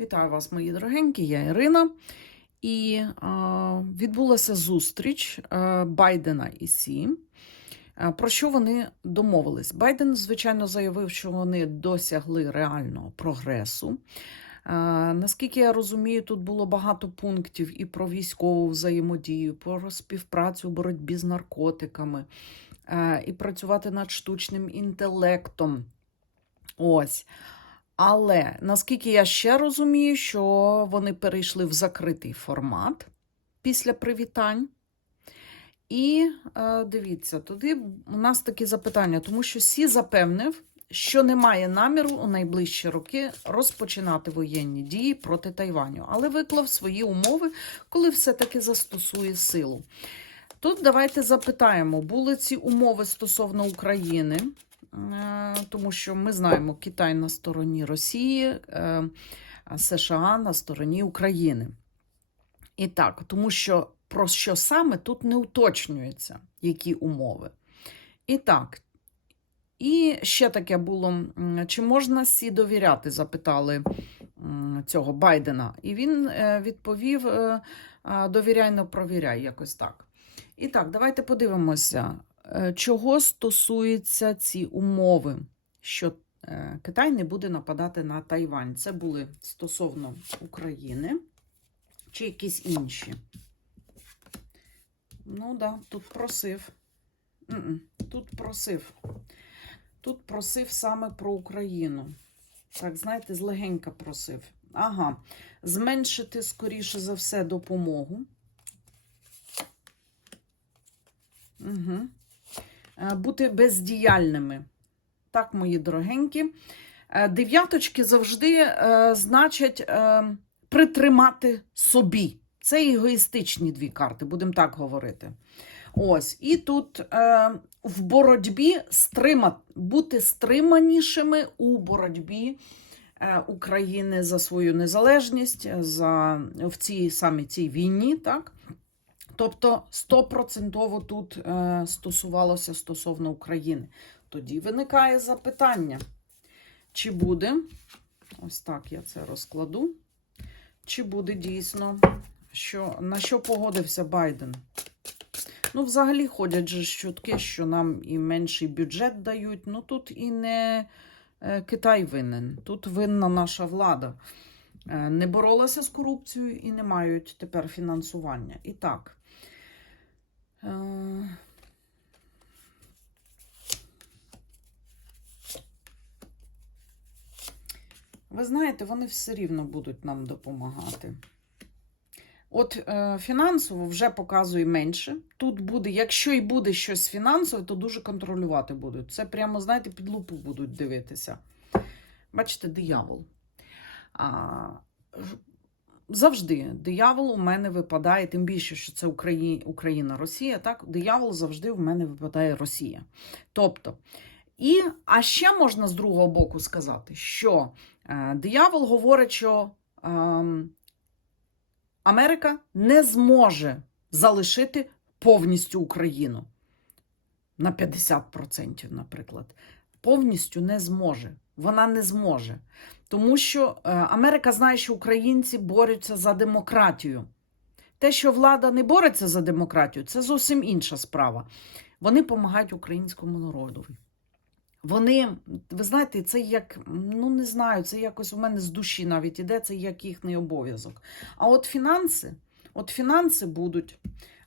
Вітаю вас, мої дорогенькі, я Ірина. І а, відбулася зустріч а, Байдена і Сі. А, Про що вони домовились? Байден, звичайно, заявив, що вони досягли реального прогресу. А, Наскільки я розумію, тут було багато пунктів і про військову взаємодію, про співпрацю у боротьбі з наркотиками, а, і працювати над штучним інтелектом. Ось. Але наскільки я ще розумію, що вони перейшли в закритий формат після привітань. І е, дивіться, туди у нас такі запитання, тому що Сі запевнив, що немає наміру у найближчі роки розпочинати воєнні дії проти Тайваню, але виклав свої умови, коли все-таки застосує силу. Тут давайте запитаємо, були ці умови стосовно України, тому що ми знаємо, Китай на стороні Росії, е, США на стороні України. І так, тому що про що саме тут не уточнюється, які умови. І так, і ще таке було: чи можна Сі довіряти? запитали цього Байдена. І він е, відповів: е, довіряй, не провіряй, якось так. І так, давайте подивимося, е, чого стосуються ці умови, що е, Китай не буде нападати на Тайвань. Це були стосовно України чи якісь інші. Ну да, тут просив. Тут просив. Тут просив саме про Україну. Так, знаєте, злегенька просив. Ага. Зменшити, скоріше за все, допомогу. Угу. Бути бездіяльними. Так, мої дорогенькі. Е, Дев'яточки завжди е, значать е, притримати собі. Це егоїстичні дві карти, будемо так говорити. Ось, і тут е, в боротьбі стрима, бути стриманішими у боротьбі е, України за свою незалежність, за, в цій саме цій війні, так? Тобто стопроцентово тут е, стосувалося стосовно України. Тоді виникає запитання, чи буде, ось так я це розкладу, чи буде дійсно, що, на що погодився Байден? Ну, взагалі ходять же чутки, що нам і менший бюджет дають. Ну тут і не е, Китай винен, тут винна наша влада. Е, Не боролася з корупцією і не мають тепер фінансування. І так. Е, Ви знаєте, вони все рівно будуть нам допомагати. От е, фінансово вже показує менше. Тут буде, якщо і буде щось фінансове, то дуже контролювати будуть. Це прямо, знаєте, під лупу будуть дивитися. Бачите, диявол. А, завжди диявол у мене випадає, тим більше, що це Украї... Україна, Росія. Так, диявол завжди в мене випадає Росія. Тобто, і, а ще можна з другого боку сказати, що е, диявол говорить, що. ем, Америка не зможе залишити повністю Україну на 50%, наприклад. Повністю не зможе. Вона не зможе. Тому що е, Америка знає, що українці борються за демократію. Те, що влада не бореться за демократію, це зовсім інша справа. Вони допомагають українському народові. Вони, ви знаєте, це як, ну не знаю, це якось у мене з душі навіть іде, це як їхній обов'язок. А от фінанси, от фінанси будуть,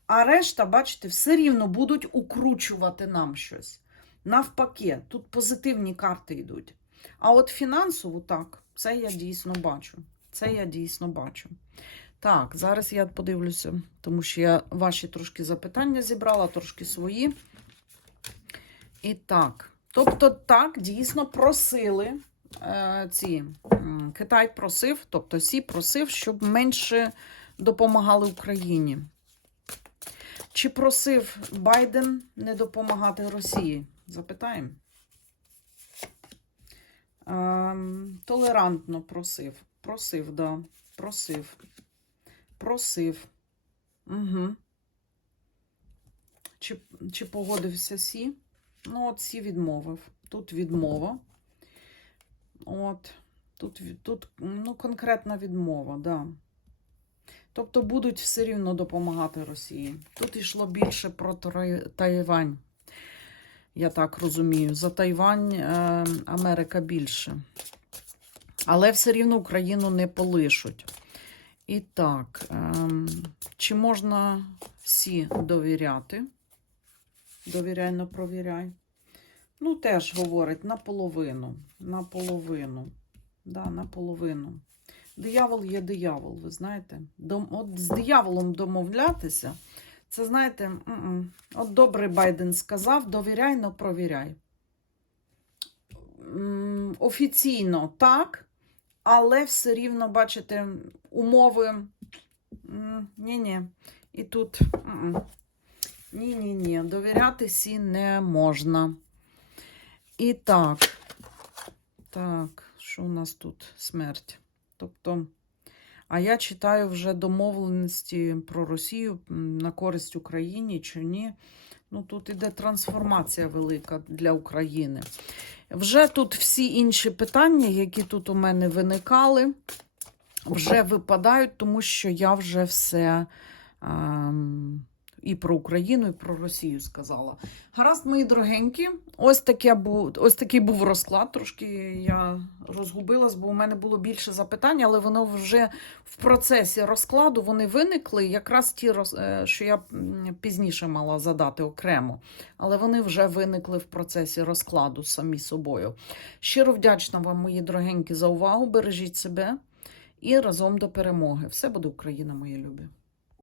а решта, бачите, все рівно будуть укручувати нам щось. Навпаки, тут позитивні карти йдуть. А от фінансово так, це я дійсно бачу. Це я дійсно бачу. Так, зараз я подивлюся, тому що я ваші трошки запитання зібрала, трошки свої. І так. Тобто, так, дійсно просили е, ці Китай просив, тобто Сі просив, щоб менше допомагали Україні. Чи просив Байден не допомагати Росії? Запитаємо. Ем, толерантно просив. Просив, да. Просив. Просив. Угу. Чи, чи погодився Сі? Ну, от Сі відмовив. Тут відмова. От. Тут, тут ну, конкретна відмова, да. Тобто будуть все рівно допомагати Росії. Тут йшло більше про Тайвань. Я так розумію. За Тайвань е, Америка більше. Але все рівно Україну не полишуть. І так, ем, чи можна Сі довіряти? Довіряй, провіряй. Ну, теж говорить наполовину. Наполовину. Да, наполовину. Диявол є диявол, ви знаєте. Дом, от з дияволом домовлятися, це знаєте, м-м. от добрий Байден сказав: довіряй, но провіряй. М, Офіційно так, але все рівно, бачите, умови. Ні-ні. І тут. Ні-ні-ні, довіряти сі не можна. І так. Так, що у нас тут смерть? Тобто, а я читаю вже домовленості про Росію на користь Україні чи ні. Ну, тут іде трансформація велика для України. Вже тут всі інші питання, які тут у мене виникали, вже випадають, тому що я вже все ем, і про Україну, і про Росію сказала. Гаразд, мої дорогенькі, ось, таке був, ось такий був розклад. Трошки я розгубилась, бо у мене було більше запитань, але воно вже в процесі розкладу вони виникли. Якраз ті, е, що я пізніше мала задати окремо. Але вони вже виникли в процесі розкладу самі собою. Щиро вдячна вам, мої дорогенькі, за увагу. Бережіть себе і разом до перемоги. Все буде Україна, мої любі.